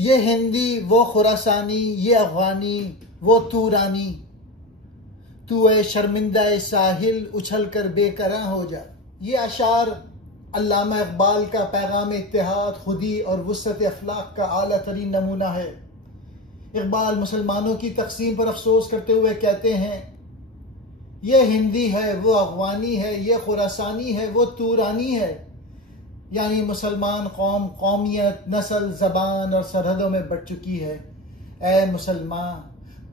ये हिंदी वो खुरासानी, ये अफगानी वो तूरानी, तू ए शर्मिंदा ए साहिल उछल कर बेकरां हो जा। ये अशार अल्लामा इकबाल का पैगाम इत्तेहाद, खुदी और वुसअत अखलाक का आला तरीन नमूना है। इकबाल मुसलमानों की तकसीम पर अफसोस करते हुए कहते हैं, ये हिंदी है वो अफगानी है, ये खुरासानी है वो तूरानी है। यानी मुसलमान कौम कौमियत, नस्ल, ज़बान और सरहदों में बढ़ चुकी है। ए मुसलमान,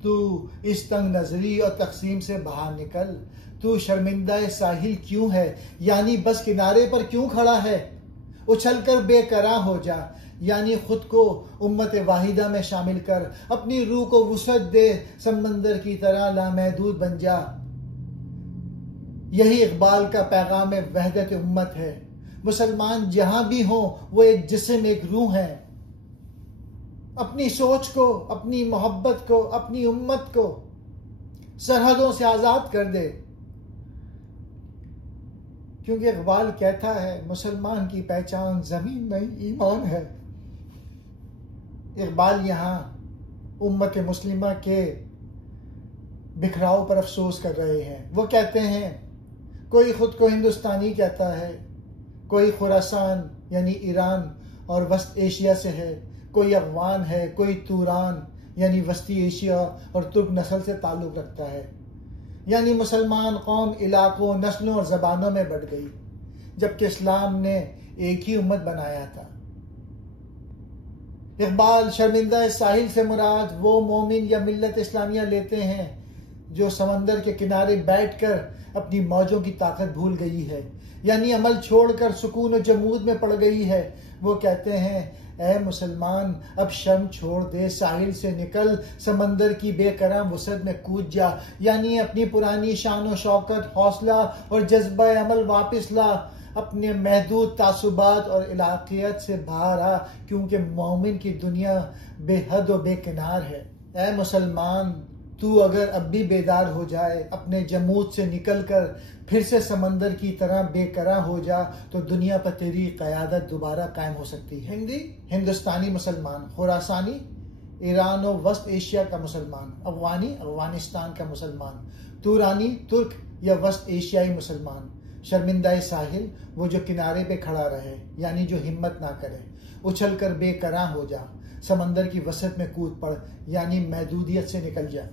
तू इस तंग नजरी और तकसीम से बाहर निकल। तू शर्मिंदा साहिल क्यों है, यानी बस किनारे पर क्यों खड़ा है। उछल कर बेकरां हो जा, यानी खुद को उम्मत वाहिदा में शामिल कर। अपनी रूह को वुसअत दे, समंदर की तरह लामहदूद बन जा। यही इकबाल का पैगाम वहदत उम्मत है। मुसलमान जहां भी हो वो एक जिस्म, एक रूह है। अपनी सोच को, अपनी मोहब्बत को, अपनी उम्मत को सरहदों से आजाद कर दे, क्योंकि इकबाल कहता है मुसलमान की पहचान जमीन नहीं ईमान है। इकबाल यहाँ उम्मत मुस्लिमा के बिखराव पर अफसोस कर रहे हैं। वो कहते हैं, कोई खुद को हिंदुस्तानी कहता है, कोई खुरासान यानी ईरान और वस्त एशिया से है, कोई अफगान है, कोई तूरान यानी वस्ती एशिया और तुर्क नस्ल से ताल्लुक रखता है। यानी मुसलमान कौम इलाकों, नस्लों और ज़बानों में बढ़ गई, जबकि इस्लाम ने एक ही उम्मत बनाया था। इकबाल शर्मिंदा साहिल से मुराद वो मोमिन या मिल्लत इस्लामिया लेते हैं जो समंदर के किनारे बैठकर अपनी मौजों की ताकत भूल गई है, यानी अमल छोड़कर सुकून और जमूद में पड़ गई है। वो कहते हैं, ऐ मुसलमान, अब शर्म छोड़ दे, साहिल से निकल, समंदर की बेकरां वुसअत में कूद जा। यानी अपनी पुरानी शान और शौकत, हौसला और जज्बा अमल वापस ला। अपने महदूद तासुबात और इलाकियत से बाहर आ, क्योंकि मोमिन की दुनिया बेहद और बेकिनार है। ऐ मुसलमान, तू अगर अब भी बेदार हो जाए, अपने जमूद से निकल कर फिर से समंदर की तरह बेकरां हो जा, तो दुनिया पर तेरी क़यादत दोबारा कायम हो सकती है। हिंदी हिंदुस्तानी मुसलमान, खुरासानी ईरान और वस्त एशिया का मुसलमान, अफगानी अफगानिस्तान का मुसलमान, तूरानी तुर्क या वस्त एशियाई मुसलमान। शर्मिंदा साहिल वो जो किनारे पे खड़ा रहे, यानी जो हिम्मत ना करे। उछल कर बेकरां हो जा, समंदर की वसत में कूद पड़, यानी महदूदियत से निकल जा।